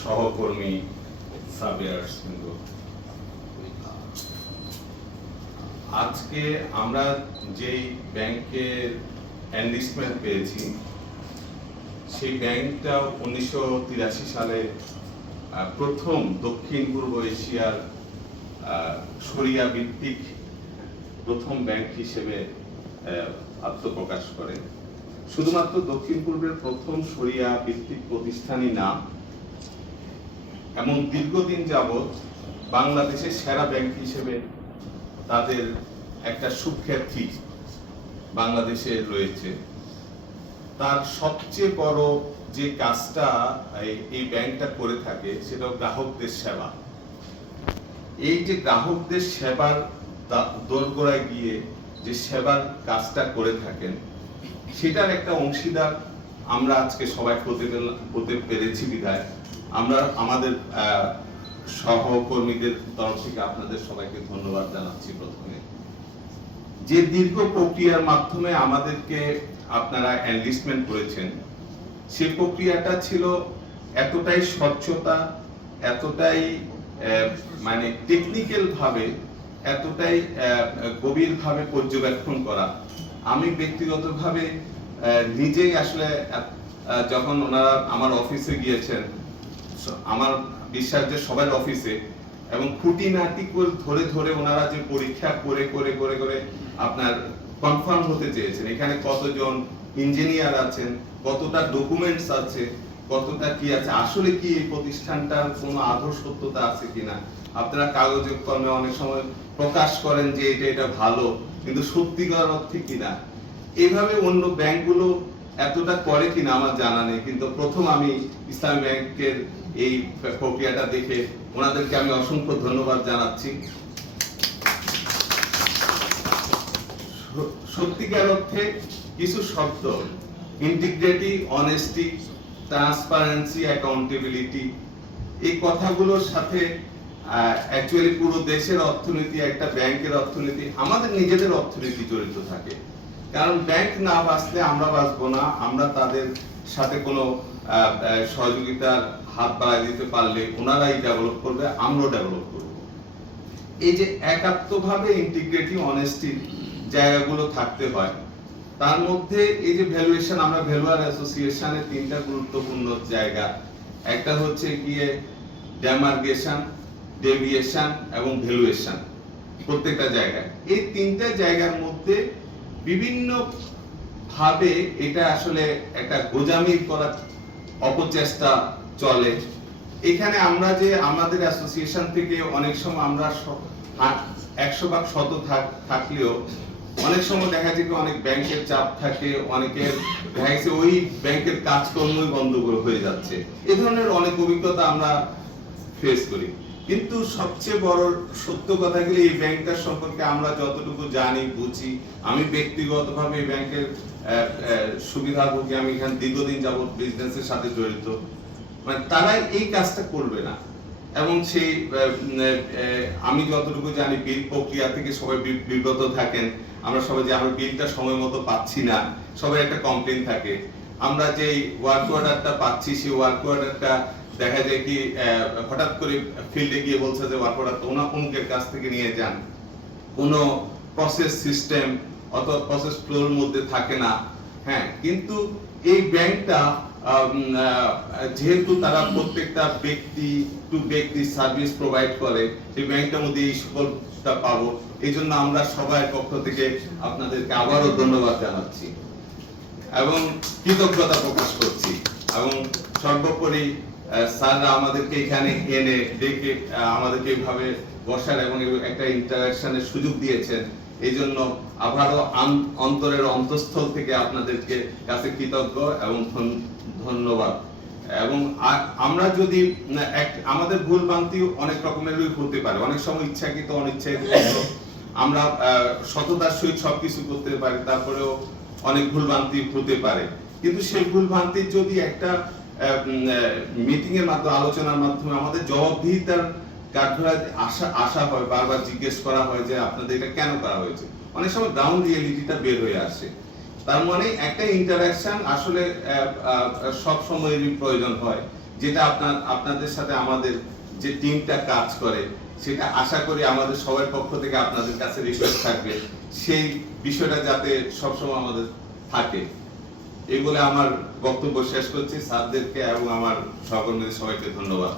সহকর্মী সাবিয়ার্স বিন্দু, আজকে আমরা যেই ব্যাংকের এনলিস্টমেন্ট পেয়েছি সেই ব্যাংকটা 1983 সালে প্রথম দক্ষিণ পূর্ব এশিয়ার শরিয়া ভিত্তিক প্রথম ব্যাংক হিসেবে আত্মপ্রকাশ করে। শুধুমাত্র দক্ষিণ পূর্বের প্রথম শরিয়া ভিত্তিক প্রতিষ্ঠানই না, এমন দীর্ঘদিন যাবৎ বাংলাদেশের সেরা ব্যাংক হিসেবে তাদের একটা সুখ্যাতি বাংলাদেশে রয়েছে। তার সবচেয়ে বড় যে কাজটা এই ব্যাংকটা করে থাকে সেটা গ্রাহকদের সেবা। এই যে গ্রাহকদের সেবার দোরগোড়ায় গিয়ে যে সেবার কাজটা করে থাকেন সেটার একটা অংশীদার আমরা আজকে সবাই হতে পেরেছি বিধায় আমরা আমাদের সহকর্মীদের তরফ থেকে আপনাদের সবাইকে ধন্যবাদ জানাচ্ছি। প্রথমে যে দীর্ঘ প্রক্রিয়ার মাধ্যমে আমাদেরকে আপনারা এনলিস্টমেন্ট করেছেন সেই প্রক্রিয়াটা ছিল এতটাই স্বচ্ছতা, এতটাই মানে টেকনিক্যাল ভাবে, এতটাই গভীর ভাবে পর্যবেক্ষণ করা। আমি ব্যক্তিগতভাবে নিজেই আসলে যখন ওনারা আমার অফিসে গিয়েছেন, আমার বিশ্বাস যে সবার অফিসে, এবং খুঁটিনাটি ধরে ধরে ওনারা যে পরীক্ষা করে করে করে করে আপনার কনফার্ম হতে চেয়েছেন এখানে কতজন ইঞ্জিনিয়ার আছেন, কতটা ডকুমেন্টস আছে, কতটা কি আছে, আসলে কি এই প্রতিষ্ঠানটার কোনো আদৌ সত্যতা আছে কিনা। আপনারা কাগজে কলমে অনেক সময় প্রকাশ করেন যে এটা ভালো, কিন্তু সত্যিকার অর্থে কিনা। এইভাবে অন্য ব্যাংকগুলো এতটা করে কিনা আমার জানা নেই, কিন্তু প্রথম আমি ইসলামী ব্যাংকের এই প্রক্রিয়াটা দেখে ওনাদেরকে আমি অসংখ্য ধন্যবাদ জানাচ্ছি। সত্যিকার অর্থে কিছু শব্দ, ইন্টিগ্রিটি, অনেস্টি, ট্রান্সপারেন্সি, অ্যাকাউন্টেবিলিটি, এই কথাগুলোর সাথে অ্যাকচুয়ালি পুরো দেশের অর্থনীতি, একটা ব্যাংকের অর্থনীতি, আমাদের নিজেদের অর্থনীতি জড়িত থাকে। কারণ ব্যাংক না বাঁচলে আমরা বাঁচবো না। আমরা তাদের সাথে কোনো সহযোগিতার হাত বাড়ায় দিতে পারলে ওনারাই ডেভেলপ করবে, আমরাও ডেভেলপ করব। এই যে একাত্মভাবে ইন্টিগ্রিটি, অনেস্টি জায়গাগুলো থাকতে হয়। তার মধ্যে এই যে ভ্যালুয়েশন, আমরা ভ্যালুয়ার অ্যাসোসিয়েশনের তিনটা গুরুত্বপূর্ণ জায়গা, একটা হচ্ছে গিয়ে ডেমার্গেশন, ডেভিয়েশন এবং ভ্যালুয়েশন। প্রত্যেকটা জায়গায় এই তিনটা জায়গার মধ্যে বিভিন্ন ভাবে এটা আসলে একটা গোজামি করার অপচেষ্টা চলে। এখানে আমরা যে আমাদের অ্যাসোসিয়েশন থেকে অনেক সময় আমরা 100% শত থাকলেও অনেক সময় দেখা যায় অনেক ব্যাংকের চাপ থাকে, অনেকের দেখা গেছে ওই ব্যাংকের কাজকর্মই বন্ধ হয়ে যাচ্ছে। এই ধরনের অনেক অভিজ্ঞতা আমরা ফেস করি। কিন্তু সবচেয়ে বড় সত্য কথা গেলে এই ব্যাংকটার সম্পর্কে আমরা যতটুকু জানি, বুঝি, আমি ব্যক্তিগতভাবে এই ব্যাংকের সুবিধাভোগী, আমি এখানে দীর্ঘদিন যাবত বিজনেসের সাথে জড়িত, মানে তারা এই কাজটা করবে না। এবং সেই আমি যতটুকু জানি বিল প্রক্রিয়া থেকে সবাই বিগত থাকেন। আমরা সবাই যে আমরা বিলটা সময় মতো পাচ্ছি না, সবাই একটা কমপ্লেইন থাকে। আমরা যে ওয়ার্ক অর্ডারটা পাচ্ছি সেই ওয়ার্ক অর্ডারটা দেখা যায় কি হঠাৎ করে ফিল্ডে গিয়ে বলছে যে ওয়ার্ক অর্ডার তো অমুকের কাছ থেকে নিয়ে যান, কোনো প্রসেস সিস্টেম অথবা প্রসেস ফ্লোর মধ্যে থাকে না। হ্যাঁ, কিন্তু এই ব্যাংকটা যেহেতু তারা প্রত্যেকটা ব্যক্তি টু ব্যক্তি সার্ভিস প্রোভাইড করে, সেই ব্যাংকটার মধ্যে এই সকলটা পাবো। এই জন্য আমরা সবাই পক্ষ থেকে আপনাদেরকে আবারও ধন্যবাদ জানাচ্ছি এবং কৃতজ্ঞতা প্রকাশ করছি। এবং সর্বোপরি স্যাররা আমাদেরকে এখানে এনে ডেকে আমাদেরকে এইভাবে বসার এবং একটা ইন্টারাকশনের সুযোগ দিয়েছেন, এই জন্য আবারও অন্তরের অন্তঃস্থল থেকে আপনাদেরকে কাছে কৃতজ্ঞ এবং ধন্যবাদ। এবং আমরা যদি আমাদের ভুল ভ্রান্তি অনেক রকমেরই হতে পারে, অনেক সময় ইচ্ছাকৃত অনিচ্ছাকৃত আমরা সততার সহিত সবকিছু করতে পারি, তারপরেও অনেক ভুল ভ্রান্তি হতে পারে। কিন্তু সেই ভুল ভ্রান্তির যদি একটা মিটিং এর মাধ্যমে, আলোচনার মাধ্যমে আমাদের জবাবদিহিতার কাঠগড়ায় আসা হয়, বারবার জিজ্ঞেস করা হয় যে আপনাদের এটা কেন করা হয়েছে, অনেক সময় গ্রাউন্ড রিয়েলিটিটা বের হয়ে আসে। তার মানে একটা ইন্টারাকশন আসলে সব সময়েরই প্রয়োজন হয়। যেটা আপনাদের সাথে আমাদের যে টিমটা কাজ করে, সেটা আশা করি আমাদের সবার পক্ষ থেকে আপনাদের কাছে রিকোয়েস্ট থাকবে সেই বিষয়টা যাতে সবসময় আমাদের থাকে। এই বলে আমার বক্তব্য শেষ করছি। স্যারদেরকে এবং আমার সহকর্মীদের সবাইকে ধন্যবাদ।